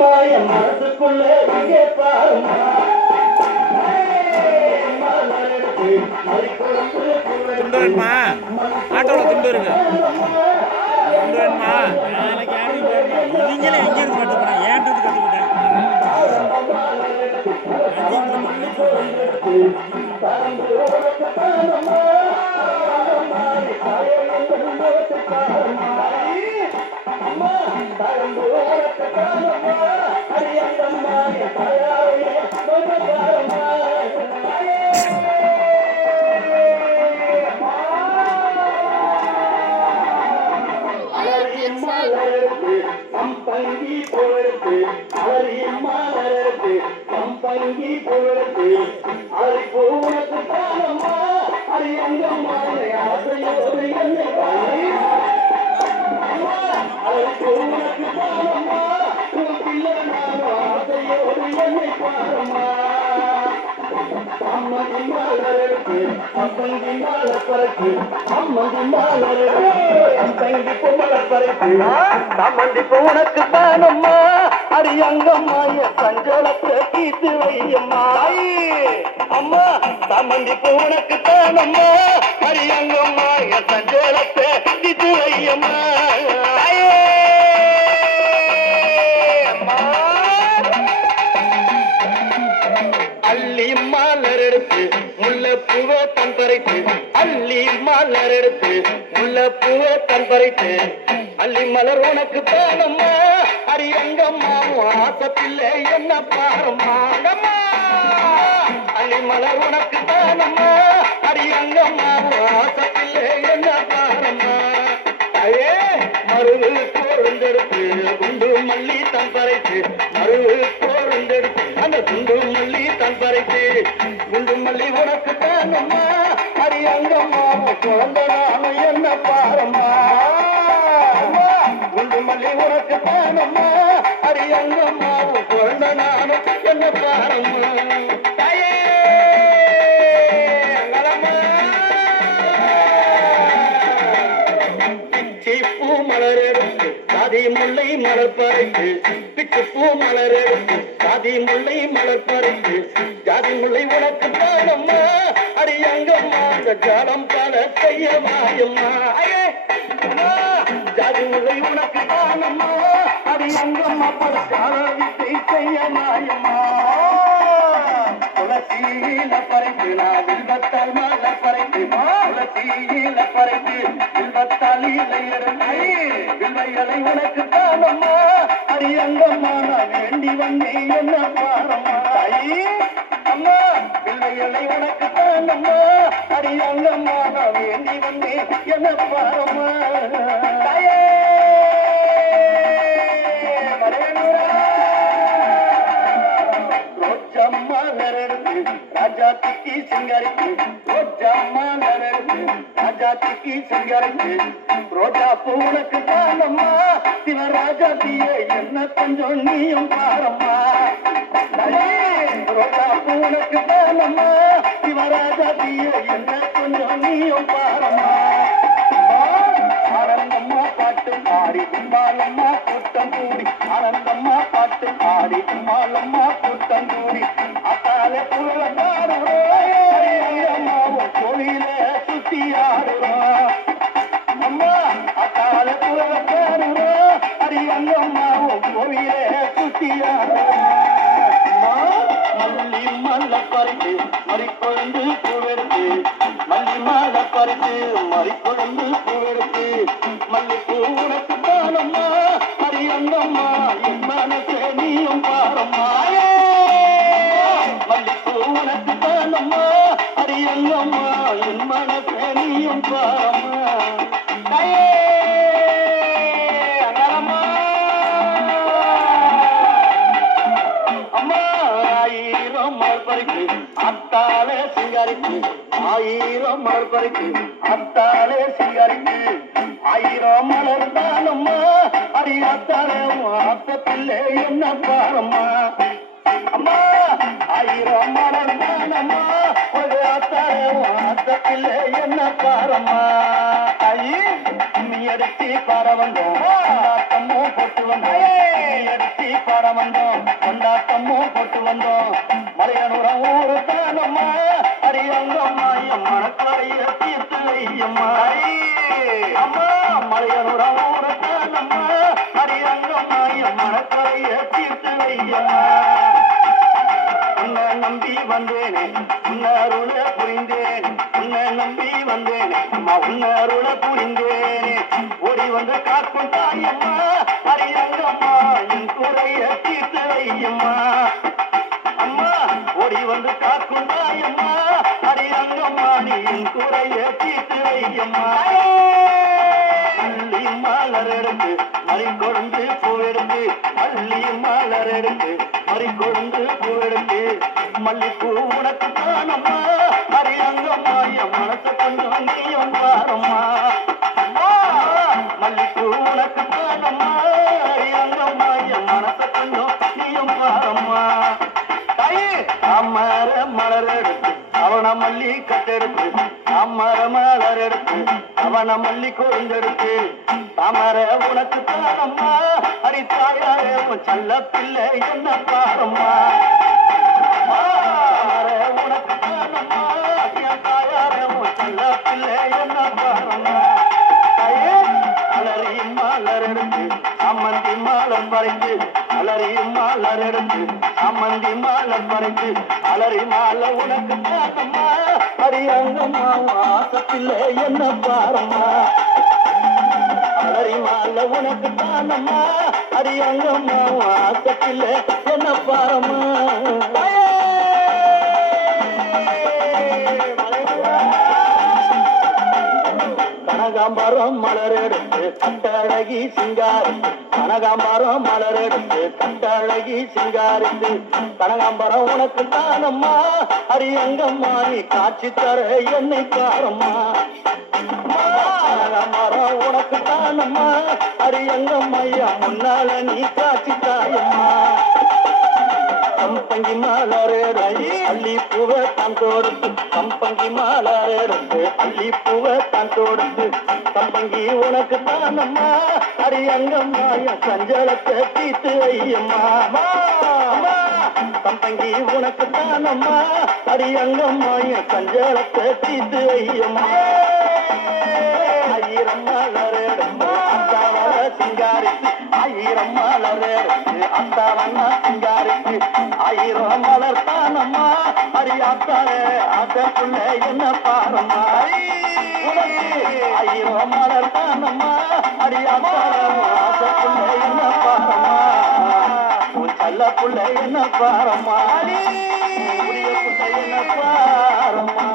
மாய மனசுக்குள்ள இங்கே பாருமா துண்டு வேணுமா? ஆட்டோவில் துண்டு இருக்கு. துண்டு வேணுமா? எனக்கு யாரும் இவங்களே விற்கிறது மட்டும் போனேன் ஏன்றது கற்றுக்கிட்டேன். பங்கி பொழுது அலறியம்மாளருக்கு பங்கி பொழுது அரை பூனத்து காலம்மா அரியங்கம்மா ஆசையோடு என்னை அரை பூனத்து காலம்மா பிள்ளை ஆசையோடு என்னை பாரம்மா அம்மதி மாலருக்கு அம்பங்கி மாலப்பறக்கு அம்மதி மாலருக்கு அம்பங்கி பொம்மலப்பறக்கு சம்மந்தி உனக்கு தானம்மா அரியங்கம்மா சஞ்சலத்தை தீத்து வையம்மா அம்மா சம்மந்தி உனக்கு தானம்மா அரியங்கம்மா சஞ்சலத்தை தீத்து வையம்மா அள்ளி மாலர் எடுத்து முல்லைப்பூவ தன் பறித்து அள்ளி மாலர் எடுத்து முல்லைப்பூவ தன் பறித்து அள்ளி மலர் உனக்கு தானம்மா அரியங்கம்மா ஆசத்தில்லை என்ன பாரம்மா அள்ளி மலர் உனக்கு தானம்மா அரியங்கம்மா ஆசத்தில்லை என்ன பாரம்மா அயே மருது கோர்ந்தெடுத்து குண்டு மல்லி தன் பறித்து மருது கோர்ந்தெடுத்து அந்த குண்டு மல்லி தன் பறித்து குண்டு மல்லி உனக்கு தானம்மா அரியங்கம்மா குழந்தை நானும் என்ன பாரம்மா குண்டு மல்லி உனக்கு தானம்மா அரியங்கம்மா குழந்தை நானும் என்ன பாரம்மா பூ மலர் எடுத்து சாதி முல்லை மலர் பறித்து பிச்சு பூ மலர் எடுத்து சாதி முல்லை மலர் பறித்து ஜாதி முல்லை உனக்கு தானம்மா அரியங்கம்மா அந்த ஜாலம் பல செய்ய மாயம்மா ஜாதி முல்லை உனக்கு தானம்மா அரியங்கம்மா பல ஜாலத்தை செய்ய மாயம்மா துளசியில பறித்து நான் வில்வத்தால் மாலை பறித்து துளசியில பறித்து வில்வத்தால் இலை எடுத்து வில்வையலை உனக்கு தானம்மா அரியங்கம்மா நான் வேண்டி வந்தேன் என்ன பாரம்மா அம்மா வில்வையலை உனக்கு தானம்மா அரியங்கம்மா நான் வேண்டி வந்தேன் என்ன பாரம்மா ராஜாத்திக்கு சிங்கரிக்கு ரோஜாம்மா நரடு ராஜாத்திக்கு சிங்கரிக்கு ரோஜா பூனுக்கு தானம்மா சிவராஜாத்திய என்ன கொஞ்சம் நீயும் பாரம்மா ரோஜா பூனுக்கு தானம்மா சிவராஜாத்திய என்ன கொஞ்சம் நீயும் பாரம்மா ஆனந்தம்மா பாட்டு பாடி கும்பாலம்மா கூட்டம் கூடி ஆனந்தம்மா பாட்டு பாடி கும்பாலம்மா கூட்டம் கூடி அத்தால புகழ அம்மாவும் கோவில சுத்தி ஆடுறோம் அம்மா அத்தால புகழ அரியங்கம்மாவும் கோவில சுத்தி ஆடுறோம் மல்லி மல்ல பறித்து மறிக்கொழுந்து பூவெடுத்து மல்லி மாலை பறித்து மறிக்கொழுந்து பூவெடுத்து மல்லிப்பூ உனக்கு தானம்மா அரியங்கம்மா என் மனசே நீயும் பாரம்மா மல்லிப்பூ உனக்கு தானம்மா அரியங்கம்மா என் மனசே நீயும் பாரம்மா அம்மா ஆயிரம் மலர் பறித்து அத்தாலே சிங்காரிக்கு ஆயிரம் மலர் பறித்து அத்தாலே சிங்காரிக்கு ஆயிரம் மலர் தானம்மா அரியாத்தாலே ஆத்தத்தில்லே என்ன பாரம்மா அம்மா ஆயிரம் மலர் தானம்மா ஒரு அத்தாலே ஆத்தத்தில்லே என்ன பாரம்மா எடுத்து பார வந்தோம் போட்டு வந்தோம் எடுத்து கொண்டாட வந்தோம் கொண்டாட்டமும் போட்டு வந்தோம் மலையனூரம் ஊரு தானம்மா அடியங்கம்மா என் மனக்குறைய தீர்த்து வையம்மா அம்மா மலையனூரம் ஊரு தானம்மா அடியங்கம்மா என் மனக்குறைய தீர்த்து வையம்மா உன்னை நம்பி வந்தேனே உன்னருள புரிந்தேன் உன்னை நம்பி வந்தேனே அம்மா உன்னருள புரிந்தேனே ஓடி வந்து காக்கும் தாயம்மா அரியங்கம்மா என் குறைய தீர்த்து வையம்மா அம்மா ஓடி வந்து காக்கும் தாயம்மா அரியங்கம்மா நீ என் குறைய தீர்த்து வையம்மா அள்ளி மலர் எடுத்து மறி கொண்டு பூவெடுத்து அள்ளி மலர் எடுத்து மறி கொண்டு பூவெடுத்து மல்லிப்பூ உனக்கு தானம்மா அரியங்கம்மா என் மனசை கொஞ்சம் நீயும் பாரம்மா மல்லிப்பூ உனக்கு தானம்மா அரியங்கம்மா என் மனசை கொஞ்சம் நீயும் பாரம்மா தாயே அமர மலர் எடுத்து அவன மல்லி கட்டெடுத்து அமர மலர் எடுத்து அவன மல்லி கொழுந்தெடுத்து தாமர உனக்கு தானம்மா அடித்தாயாரே செல்ல பிள்ளை என்ன பாரம்மா உனக்கு தானம்மா தாயாரே செல்ல பிள்ளை என்ன பாரம்மா தாயே அலறி மலர் எடுத்து சம்மந்தி மலர் பறித்து அலறி மலர் எடுத்து சம்மந்தி மலர் பறித்து அலறி மாலை உனக்கு தானம்மா அரியங்கம்மா வாசப்பில்லை என்ன பாரம்மா அலறி மாலை உனக்கு தானம்மா அரியங்கம்மா வாசப்பில்லை என்ன பாரம்மா கனகாம்பரம் மலர் எடுத்து கட்டழகி சிங்காரித்து கனகாம்பரம் மலர் எடுத்து கட்டழகி சிங்காரித்து கனகாம்பரம் உனக்கு தானம்மா அரியங்கம்மா நீ காட்சி தர என்னை காரம்மா கனகாம்பரம் உனக்கு தானம்மா அரியங்கம்மா முன்னால நீ காட்சி தாயம்மா சம்பங்கி மலரேடை அள்ளி பூவ தான் தோடுத்து சம்பங்கி மலரேடுத்து அள்ளி பூவ தான் தோடுத்து சம்பங்கி உனக்கு தானம்மா அரியங்கம்மா என் சஞ்சலத்தை தீத்து ஐயம்மா சம்பங்கி உனக்கு தானம்மா அரியங்கம்மா என் சஞ்சலத்தை தீத்து ஐயம்மா ஆயிரம் மலரேடுத்து அத்தாவன சிங்காரித்து ஆயிரம் மலரேடுத்து அத்தாவன சிங்காரித்து ஆயிரம் மலர் தானம்மா அரியாத்தாரே ஆசைக்குள்ள என்ன பாரம்மா ஆயிரம் மலர் தானம்மா அரியாத்தாரே ஆசைக்குள்ள என்ன பாரம்மா உன் செல்லக்குள்ள என்ன பாரம்மா என்ன பாரம்மா